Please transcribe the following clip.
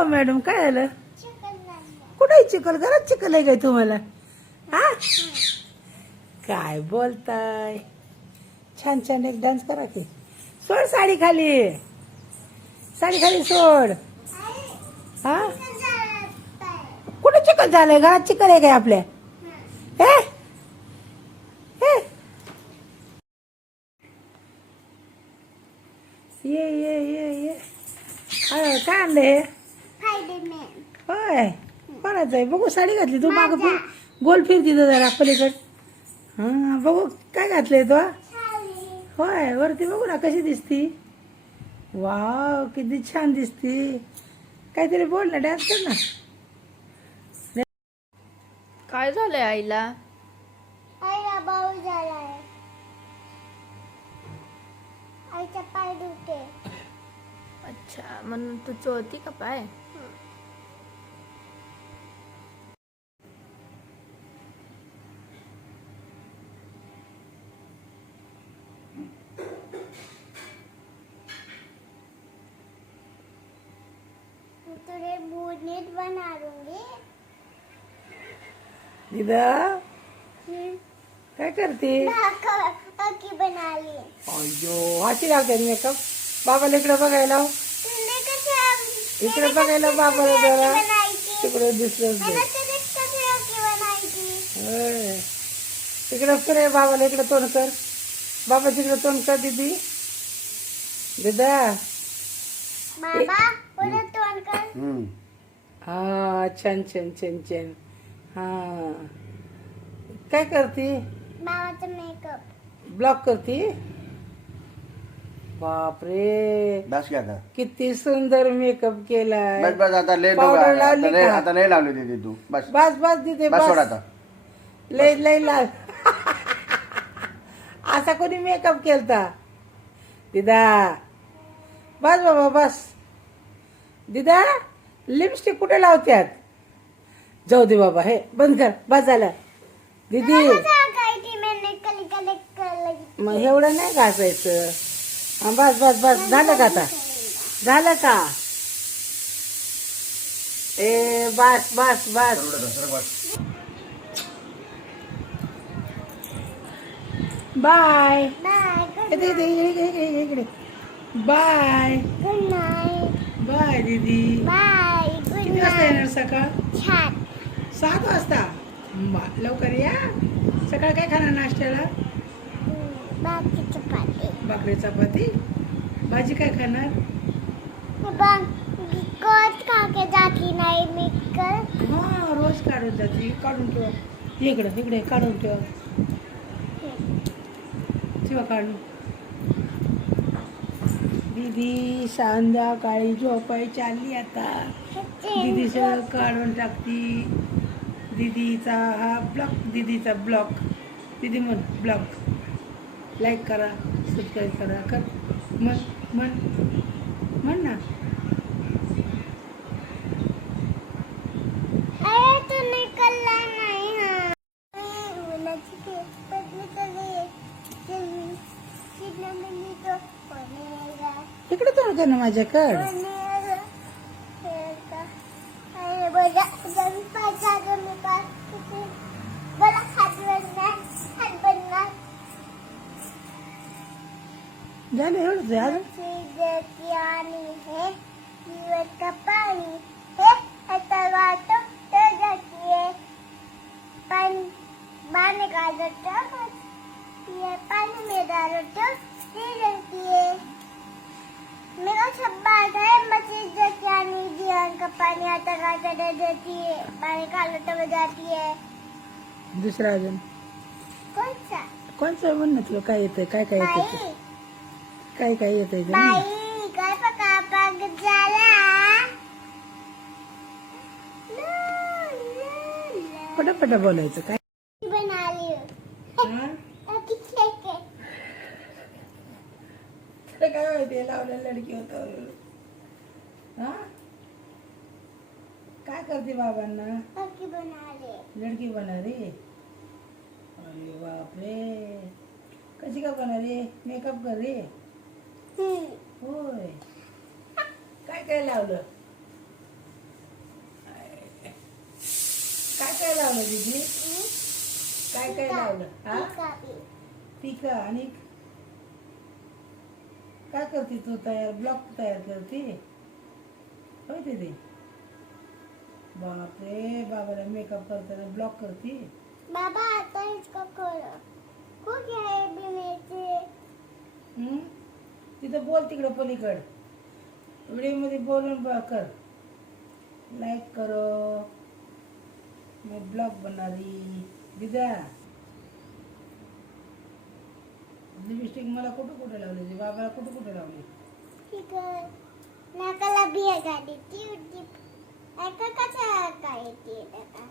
हो मॅडम, काय झालं? कुठे चिखल? घरात चिखल आहे काय तुम्हाला? हा, काय बोलताय? छान छान एक डान्स करा की. सोड साडी खाली, साडी खाली सोड. हा, कुठे चिखल झालंय? घरात चिखल आहे काय आपल्या? हे हे, ये काय आणलं हे? होय, कोणाचं आहे? बघू साडी घातली तू, माग फिर, गोल फिर तिथं जरा पलीकड. हा, बघू काय घातलंय तो? होय, वरती बघू ना कशी दिसती. वाव, किती छान दिसती. काहीतरी बोल ना, डान्स कर ना. काय झालंय आईला? आईला बाऊ झालाय. आईचा पाय दुखते. अच्छा, म्हणून तू चोळती का पाय? तुझे बूट बना दूंगी. दिदा, काय करते? अक्की बना ली. अयो, हाची लागते मेकअप. बाबाला इकडे बघायला, तुमने कैसे इकडे बघायला बाबाला जरा. बनाई थी? तिकडे दिसलंच मैंने नाही. तुझे कैसे अक्की बनाई थी? होय, तिकडे फिरे बाबाला, इकडे तोंड कर. बाबा तिकडे तोंड कर दीदी. दिदा, बाबा उधर तोड़ कर. हा, छान छान छान छान. हा, काय करती? बाबाचा मेकअप. ब्लॉक करती? बापरे, बस क्या था? किती सुंदर मेकअप केलाय. बस बस आता ले पावडर लावली का? आता लय लावली दीदी तू. बस बस बस दीदी, बस सोड बस. आता. लय लय लाल. असा कोणी मेकअप केलता? दिदा, बस बाबा बस. दिदा, लिपस्टिक कुठे लावत्यात? जाऊ दे बाबा, हे बंद कर, बस झालं. दीदी, गई थी मैंने कल कर लगी. मग एवढं नाही घासायचं. हा, बस बस बस, झालं का आता? झालं का? ए बस बस बस. बाय. बाय. इकडे बाय. Good Knight. बाय दीदी. बाय. गुड किती वाजता नाइट. येणार सकाळ? 7 वाजता. लवकर या. सकाळ काय खाणार नाश्त्याला? बाकी चपाती. भाकरी चपाती. भाजी काय खाणार? कोच खा के जाती नाही मी कल. हा, रोज काढून जाते. काढून ठेव. इकडे काढून ठेव. ठेवा काढून. दीदी संध्याकाळी झोपायची आली आता. दीदी सगळं काढून टाकती. दीदीचा हा ब्लॉक, दीदीचा ब्लॉक. दीदी म्हण ब्लॉक. लाईक करा, सबस्क्राईब करा. कर म्हण ना. अरे तू निकलला नाही. हा उन्हाची पतली चली कितना मिनी तो पनेगा इकडे तोड कर ना माझ्याकड. पनेगा का. अरे बजा जब पाचा के मेरे पास बड़ा हाथ बनना झालं एवढंच आहे अजून. पानी है जीवन का पानी है हटवा तो जाती है पानी का ये पानी में डालो तो जाती है मेरा छब्बा है मस्जिद जाती जीवन का पानी आता गाता दे देती है पानी का लुट हो जाती है. दुसरा अजून कौन सा? कोणचं म्हण ना तुला? काय येतंय? काय येतंय? बाई काय येतंय? बाई काय पका पग झाला. पटापटा बोलायचं. काय बना ली. हा? कितने के तुला काय माहिती लावल्या लडकी होत. हा, काय करते बाबांना? पक्की बना ले. लडकी बना रे. अरे बापरे, कशी का बना रे? मेकअप कर रे. होय, काय काय लावलं? काय काय लावलं दीदी? काय काय लावलं? हा कापी. पिका आणि काय करते तू तयार? ब्लॉक तयार करते होय दीदी? बापरे, बाबाला मेकअप करताना ब्लॉक करते. बाबा आता इसको करो. कुठे आहे बिमेचे? तिथं बोल तिकडं पलीकड व्हिडिओ मध्ये बोलून कर. लाईक करो, मैं ब्लॉग बना रही. दिदा लिपस्टिक मला कुठं कुठं लावली? बाबाला कुठं कुठं लावली? ठीक आहे. नाकाला बिया गाडी ती ऐका कसा काय येते आता